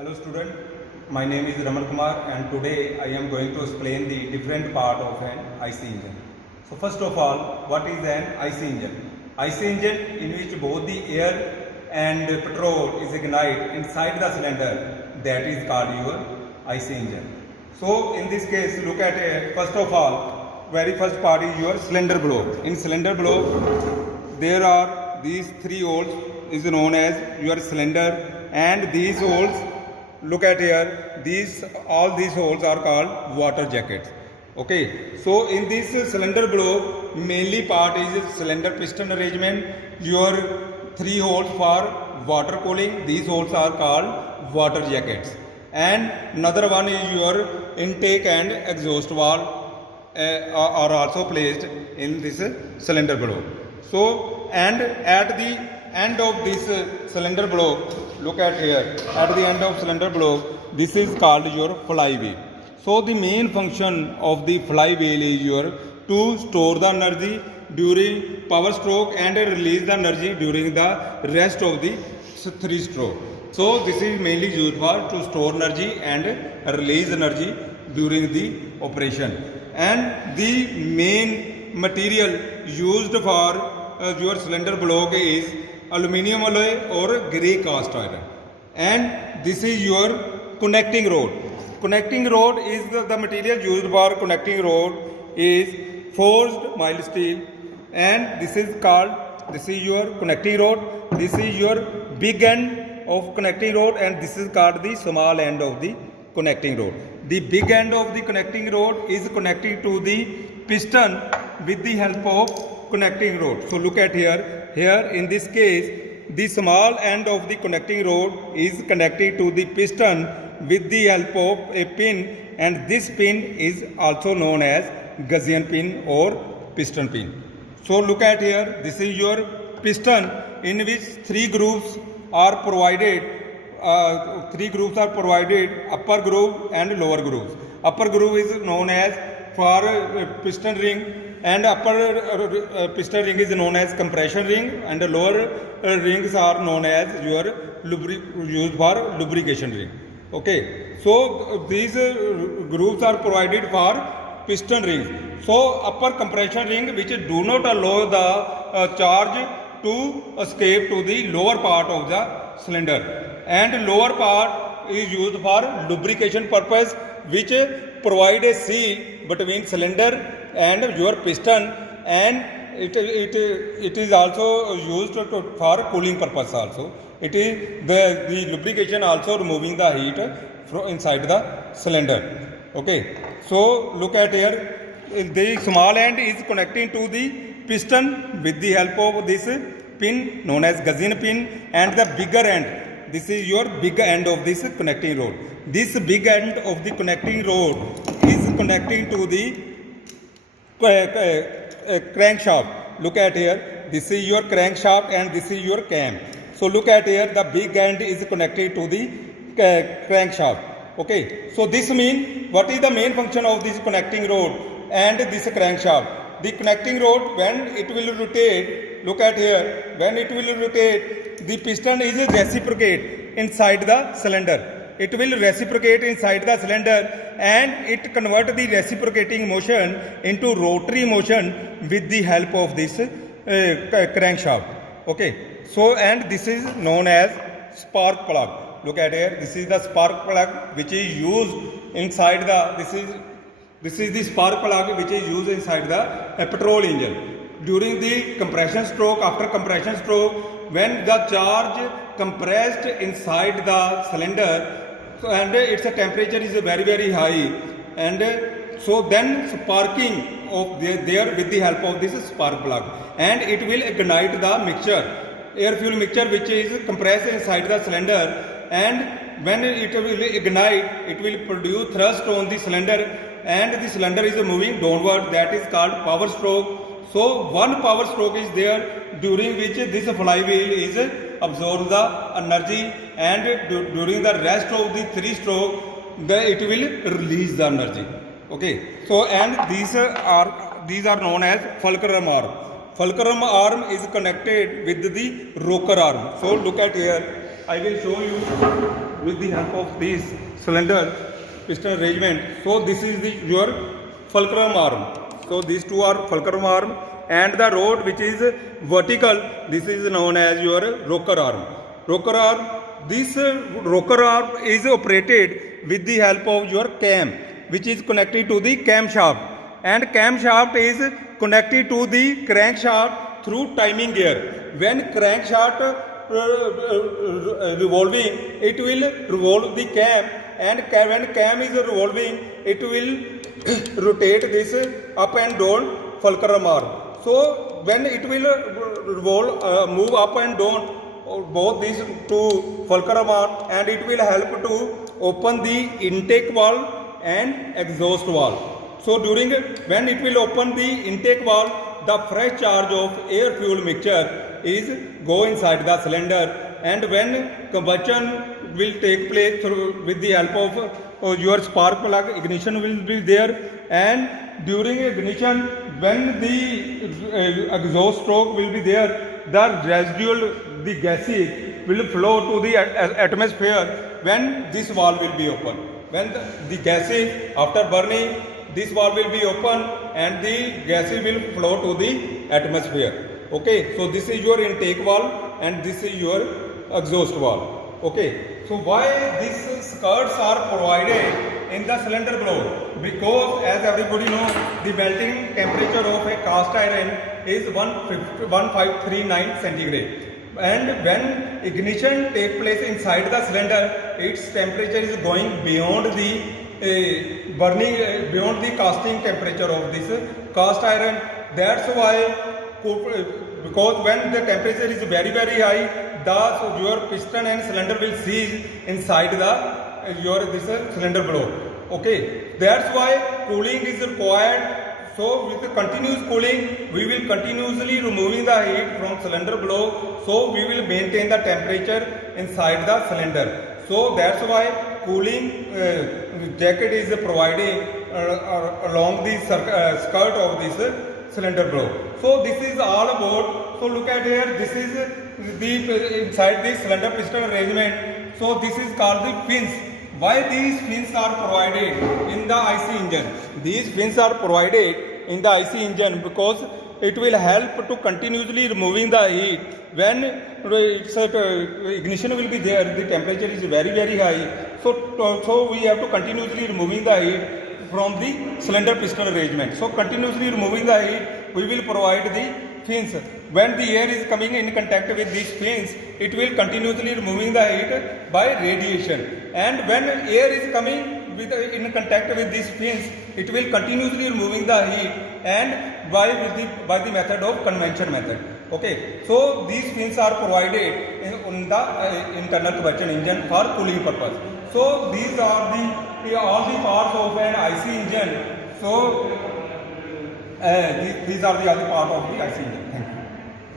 Hello student, my name is Raman Kumar and today I am going to explain the different part of an IC engine. So first of all, what is an IC engine? IC engine in which both the air and petrol is ignited inside the cylinder, that is called your IC engine. So in this case, look at it. First of all, very first part is your cylinder block. In cylinder block, there are these three holes is known as your cylinder, and these holes, look at here, all these holes are called water jackets. Okay, so in this cylinder block, mainly part is cylinder piston arrangement. Your three holes for water cooling, these holes are called water jackets, and another one is your intake and exhaust valve are also placed in this cylinder block. So, and at the end of this cylinder block, look at here, at the end of cylinder block, this is called your flywheel. So the main function of the flywheel is your to store the energy during power stroke and release the energy during the rest of the three stroke. So this is mainly used for to store energy and release energy during the operation. And the main material used for your cylinder block is aluminium alloy or grey cast iron. And this is your connecting rod. Connecting rod is the material used for connecting rod is forged mild steel, and this is your connecting rod. This is your big end of connecting rod, and this is called the small end of the connecting rod. The big end of the connecting rod is connected to the piston with the help of connecting rod. So look at here. Here in this case, the small end of the connecting rod is connected to the piston with the help of a pin, and this pin is also known as Gaussian pin or piston pin. So look at here, this is your piston in which three grooves are provided. Upper groove and lower grooves. Upper groove is known as for piston ring, and upper piston ring is known as compression ring, and the lower rings are known as your used for lubrication ring. Okay, so these grooves are provided for piston rings. So upper compression ring which do not allow the charge to escape to the lower part of the cylinder, and lower part is used for lubrication purpose, which provide a seal between cylinder and your piston, and it is also used for cooling purpose also. It is the lubrication also removing the heat from inside the cylinder. Okay, so look at here, the small end is connecting to the piston with the help of this pin known as Gaussian pin, and the bigger end, this is your big end of this connecting rod. This big end of the connecting rod is connecting to the crankshaft. Look at here, this is your crankshaft and this is your cam. So look at here, the big end is connected to the crankshaft. Okay, so this means what is the main function of this connecting rod and this crankshaft? The connecting rod, when it will rotate, look at here, when it will rotate, the piston is reciprocate inside the cylinder. It will reciprocate inside the cylinder, and it convert the reciprocating motion into rotary motion with the help of this crankshaft. Okay, so and this is known as spark plug. Look at here, this is the spark plug which is used inside the, this is the spark plug which is used inside the petrol engine. During the compression stroke, after compression stroke, when the charge compressed inside the cylinder, and its temperature is very high, and so then sparking of there with the help of this spark plug, and it will ignite the mixture, air fuel mixture, which is compressed inside the cylinder, and when it will ignite, it will produce thrust on the cylinder, and the cylinder is moving downward. That is called power stroke. So one power stroke is there during which this flywheel is absorb the energy, and during the rest of the three stroke it will release the energy. Okay, so and these are known as fulcrum arm. Fulcrum arm is connected with the rocker arm. So look at here, I will show you with the help of this cylinder piston arrangement. So this is your fulcrum arm. So these two are fulcrum arm, and the rod which is vertical, this is known as your rocker arm. Rocker arm. This rocker arm is operated with the help of your cam, which is connected to the camshaft, and camshaft is connected to the crankshaft through timing gear. When crankshaft revolving, it will revolve the cam, and when cam is revolving, it will rotate this up and down fulcrum arm. So when it will revolve, move up and down both these two fulcrum arm, and it will help to open the intake valve and exhaust valve. So when it will open the intake valve, the fresh charge of air fuel mixture is go inside the cylinder, and when combustion will take place with the help of your spark plug, ignition will be there, and during ignition, when the exhaust stroke will be there, the residual, the gases will flow to the atmosphere when this valve will be open. When the gases after burning, this valve will be open and the gases will flow to the atmosphere. Okay, so this is your intake valve and this is your exhaust valve. Okay, so why these skirts are provided in the cylinder blower? Because as everybody knows, the melting temperature of a cast iron is 1539 centigrade. And when ignition takes place inside the cylinder, its temperature is going beyond the burning, beyond the casting temperature of this cast iron. That's why, because when the temperature is very high, your piston and cylinder will seize inside this cylinder blower. Okay, that's why cooling is required. So with the continuous cooling, we will continuously removing the heat from cylinder blower. So we will maintain the temperature inside the cylinder. So that's why cooling jacket is providing along the skirt of this cylinder blower. So this is all about. So look at here. This is the inside the cylinder piston arrangement. So this is called the fins. Why these fins are provided in the IC engine? These fins are provided in the IC engine because it will help to continuously removing the heat. When ignition will be there, the temperature is very high. So we have to continuously removing the heat from the cylinder piston arrangement. So continuously removing the heat, we will provide the fins. When the air is coming in contact with these fins, it will continuously removing the heat by radiation. And when air is coming in contact with these fins, it will continuously removing the heat and by the method of convection method. Okay, so these fins are provided in the internal combustion engine for cooling purpose. So these are all the parts of an IC engine. So these are the other part of the IC engine. Thank you.